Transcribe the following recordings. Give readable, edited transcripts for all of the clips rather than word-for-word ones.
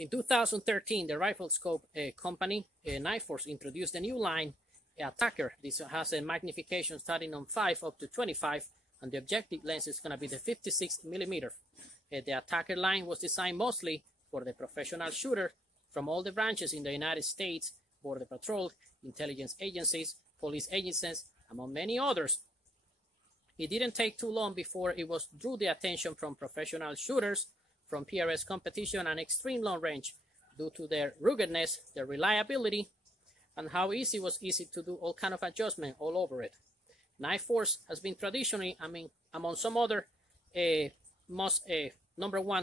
In 2013, the rifle scope company, NightForce, introduced a new line, ATACR. This has a magnification starting on 5 up to 25, and the objective lens is going to be the 56 millimeter. The ATACR line was designed mostly for the professional shooter from all the branches in the United States, Border Patrol, intelligence agencies, police agencies, among many others. It didn't take too long before it was drew the attention from professional shooters, from PRS competition and extreme long range, due to their ruggedness, their reliability, and how easy it was to do all kind of adjustment all over it. NightForce has been traditionally, among some other #1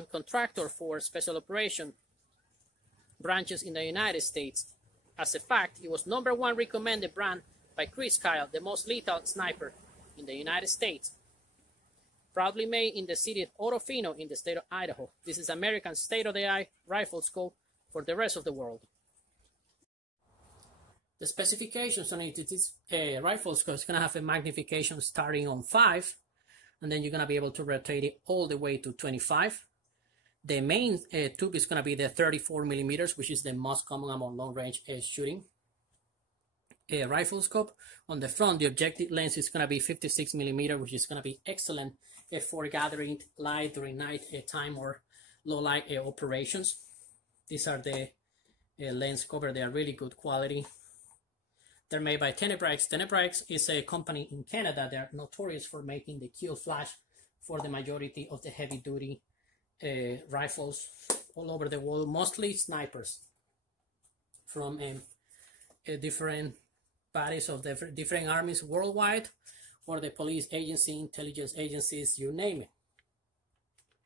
contractor for special operation branches in the United States. As a fact, it was #1 recommended brand by Chris Kyle, the most lethal sniper in the United States. Proudly made in the city of Orofino in the state of Idaho. This is American state-of-the-art rifle scope for the rest of the world. The specifications on it, this rifle scope is going to have a magnification starting on 5, and then you're going to be able to rotate it all the way to 25. The main tube is going to be the 34 millimeters, which is the most common among long-range shooting rifle scope. On the front, the objective lens is going to be 56 millimeter, which is going to be excellent for gathering light during night time or low light operations. These are the lens cover. They are really good quality. They're made by Tenebrax. Tenebrax is a company in Canada. They are notorious for making the kill flash for the majority of the heavy duty rifles all over the world, mostly snipers from different bodies of the different armies worldwide, or the police agency, intelligence agencies, you name it.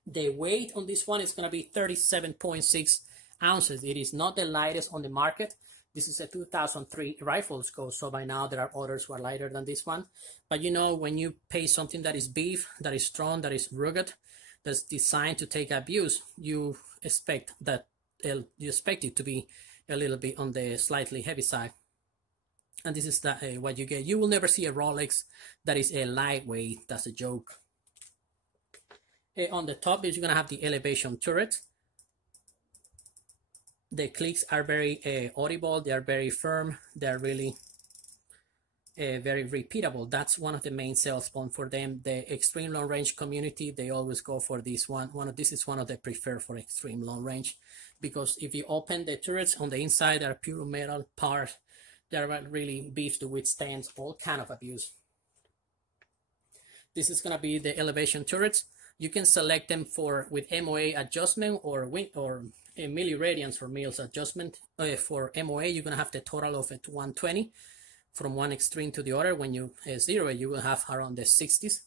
The weight on this one is going to be 37.6 ounces. It is not the lightest on the market. This is a 2003 rifle scope, so by now there are others who are lighter than this one. But you know, when you pay something that is beef, that is strong, that is rugged, that's designed to take abuse, you expect it to be a little bit on the slightly heavy side. And this is what you get. You will never see a Rolex that is a lightweight. That's a joke. On the top is you're gonna have the elevation turret. The clicks are very audible. They are very firm. They are really very repeatable. That's one of the main sales points for them. The extreme long range community, they always go for this one. This is one of the preferred for extreme long range, because if you open the turrets on the inside, there are pure metal parts. They are really beefed to withstand all kind of abuse. This is going to be the elevation turrets. You can select them with MOA adjustment or milliradians or mils adjustment. For MOA, you're going to have the total of 120 from one extreme to the other. When you zero it, you will have around the 60s.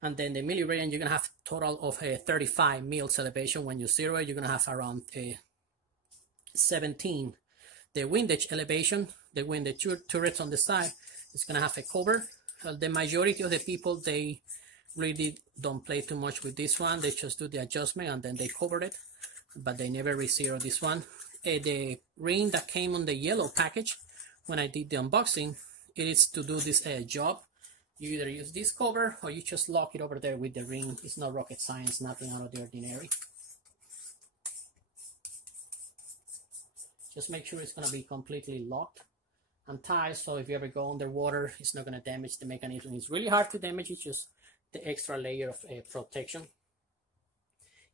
And then the milliradian, you're going to have total of 35 mils elevation. When you zero it, you're going to have around 17. The windage elevation, the turrets on the side, is going to have a cover. The majority of the people, they really don't play too much with this one. They just do the adjustment and then they cover it, but they never re-zero this one. The ring that came on the yellow package when I did the unboxing, it is to do this job. You either use this cover or you just lock it over there with the ring. It's not rocket science, nothing out of the ordinary. Just make sure it's going to be completely locked and tied, so if you ever go underwater, it's not going to damage the mechanism. It's really hard to damage, it's just the extra layer of protection.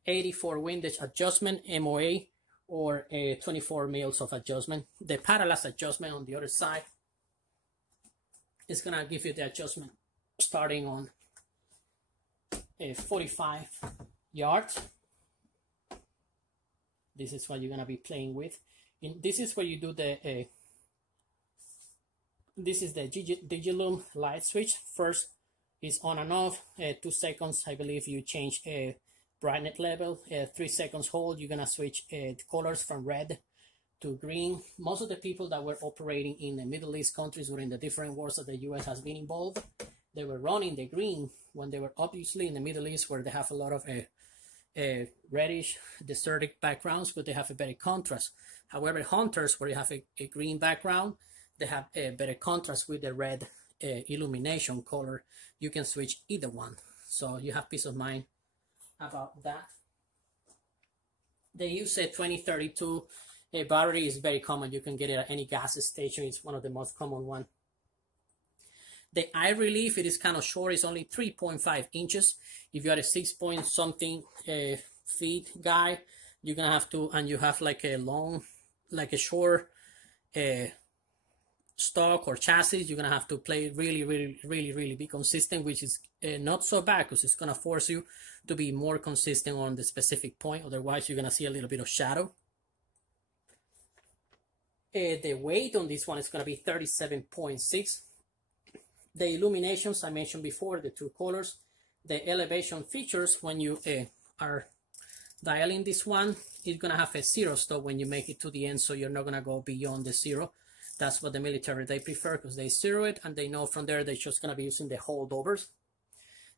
84 windage adjustment, MOA, or 24 mils of adjustment. The parallax adjustment on the other side is going to give you the adjustment starting on 45 yards. This is what you're going to be playing with. This is where you do the this is the Digi Loom light switch. First is on and off, 2 seconds I believe you change brightness level, 3 seconds hold, you're gonna switch the colors from red to green. Most of the people that were operating in the Middle East countries during the different wars that the US has been involved, they were running the green when they were obviously in the Middle East, where they have a lot of reddish desertic backgrounds, but they have a better contrast. However, hunters, where you have a green background, they have a better contrast with the red illumination color. You can switch either one, so you have peace of mind about that. They use a 2032 battery. Is very common. You can get it at any gas station. It's one of the most common one. The eye relief, it is kind of short. It's only 3.5 inches. If you are a 6 point something feet guy, you're gonna have to, and you have like a long, like a short stock or chassis, you're gonna have to play really be consistent, which is not so bad, because it's gonna force you to be more consistent on the specific point. Otherwise, you're gonna see a little bit of shadow. The weight on this one is gonna be 37.6. The illuminations I mentioned before, the two colors. The elevation features, when you are dialing this one, it's gonna have a 0 stop when you make it to the end, so you're not gonna go beyond the 0. That's what the military, they prefer, because they 0 it and they know from there they're just gonna be using the holdovers.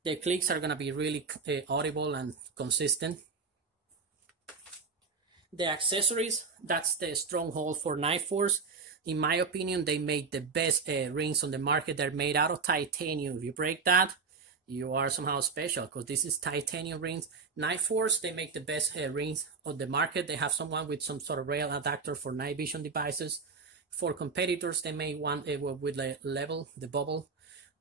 The clicks are gonna be really audible and consistent. The accessories, that's the stronghold for NightForce. In my opinion, they make the best rings on the market. They're made out of titanium. If you break that, you are somehow special, because this is titanium rings. NightForce, they make the best rings on the market. They have someone with some sort of rail adapter for night vision devices. For competitors, they made one with a level, the bubble.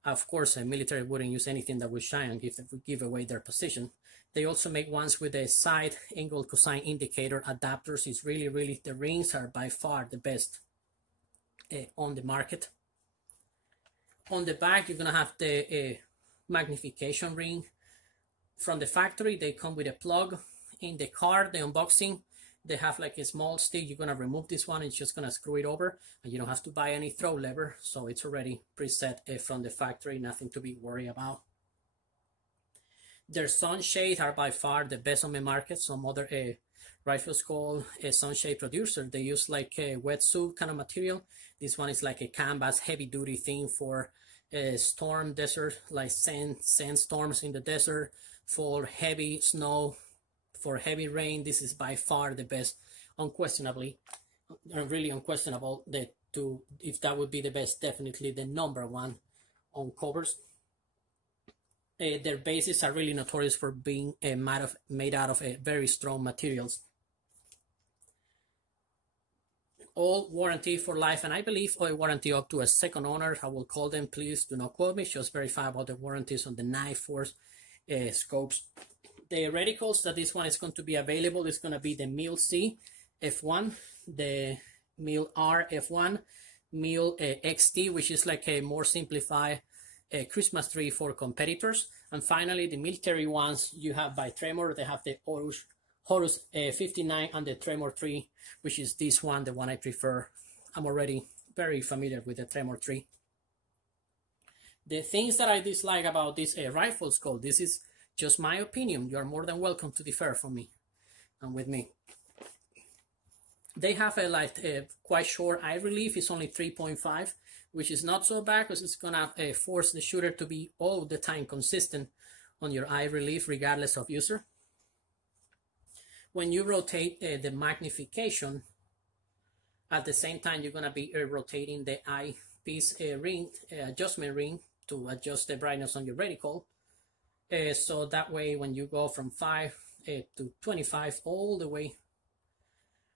Of course, a military wouldn't use anything that would shine and give away their position. They also make ones with a side angle cosine indicator adapters. It's really, the rings are by far the best on the market. On the back, you're gonna have the Magnification Ring. From the factory, they come with a plug. In the car, the unboxing, they have like a small stick. You're gonna remove this one, it's just gonna screw it over, and you don't have to buy any throw lever, so it's already preset from the factory, nothing to be worried about. Their sunshade are by far the best on the market. Some other rifles called a sunshade producer, they use like a wetsuit kind of material. This one is like a canvas heavy duty thing for storm desert, like sandstorms in the desert, for heavy snow, for heavy rain. This is by far the best, unquestionably, really unquestionable. If that would be the best, definitely the #1 on covers. Their bases are really notorious for being made out of very strong materials. All warranty for life, and I believe a warranty up to a second owner. I will call them, please do not quote me, just verify about the warranties on the NightForce scopes. The reticles that this one is going to be available is going to be the Mil C F1, the Mil R F1, Mil XT, which is like a more simplified Christmas tree for competitors. And finally, the military ones you have by Tremor. They have the Horus 59 and the Tremor 3, which is this one, the one I prefer. I'm already very familiar with the Tremor 3. The things that I dislike about this rifle scope, this is just my opinion. You are more than welcome to differ from me and with me. They have a quite short eye relief. It's only 3.5, which is not so bad, because it's gonna force the shooter to be all the time consistent on your eye relief regardless of user. When you rotate the magnification, at the same time you're gonna be rotating the eyepiece ring, adjustment ring, to adjust the brightness on your reticle. So that way when you go from 5 to 25 all the way,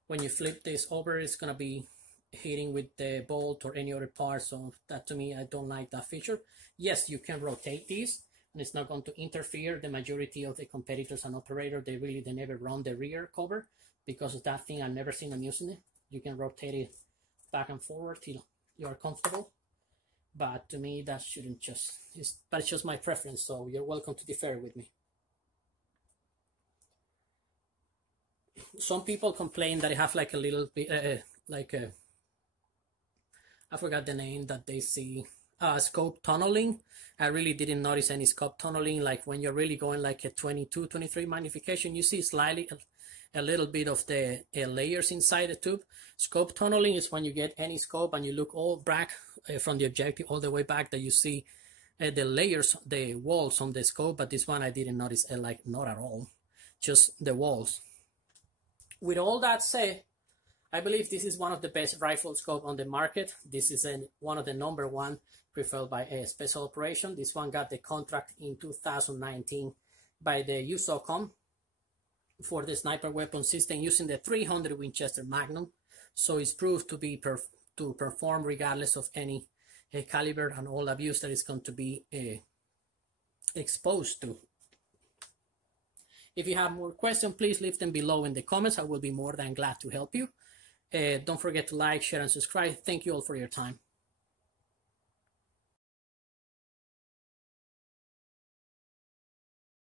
when you flip this over, it's gonna be hitting with the bolt or any other part. So that, to me, I don't like that feature. Yes, you can rotate these and it's not going to interfere. The majority of the competitors and operator, they never run the rear cover because of that thing. I've never seen them using it. You can rotate it back and forward till you're comfortable. But to me, that shouldn't but it's just my preference. So you're welcome to differ with me. Some people complain that I have like a little bit, I forgot the name that they see, scope tunneling. I really didn't notice any scope tunneling. Like when you're really going like a 22, 23 magnification, you see slightly a little bit of the layers inside the tube. Scope tunneling is when you get any scope and you look all back from the objective all the way back, that you see the layers, the walls on the scope. But this one I didn't notice, not at all, just the walls. With all that said, I believe this is one of the best rifle scope on the market. This is one of the #1 preferred by a special operation. This one got the contract in 2019 by the USOCOM. for the sniper weapon system using the 300 Winchester Magnum. So it's proved to be to perform regardless of any caliber and all abuse that is going to be exposed to. If you have more questions, please leave them below in the comments. I will be more than glad to help you. Don't forget to like, share, and subscribe. Thank you all for your time.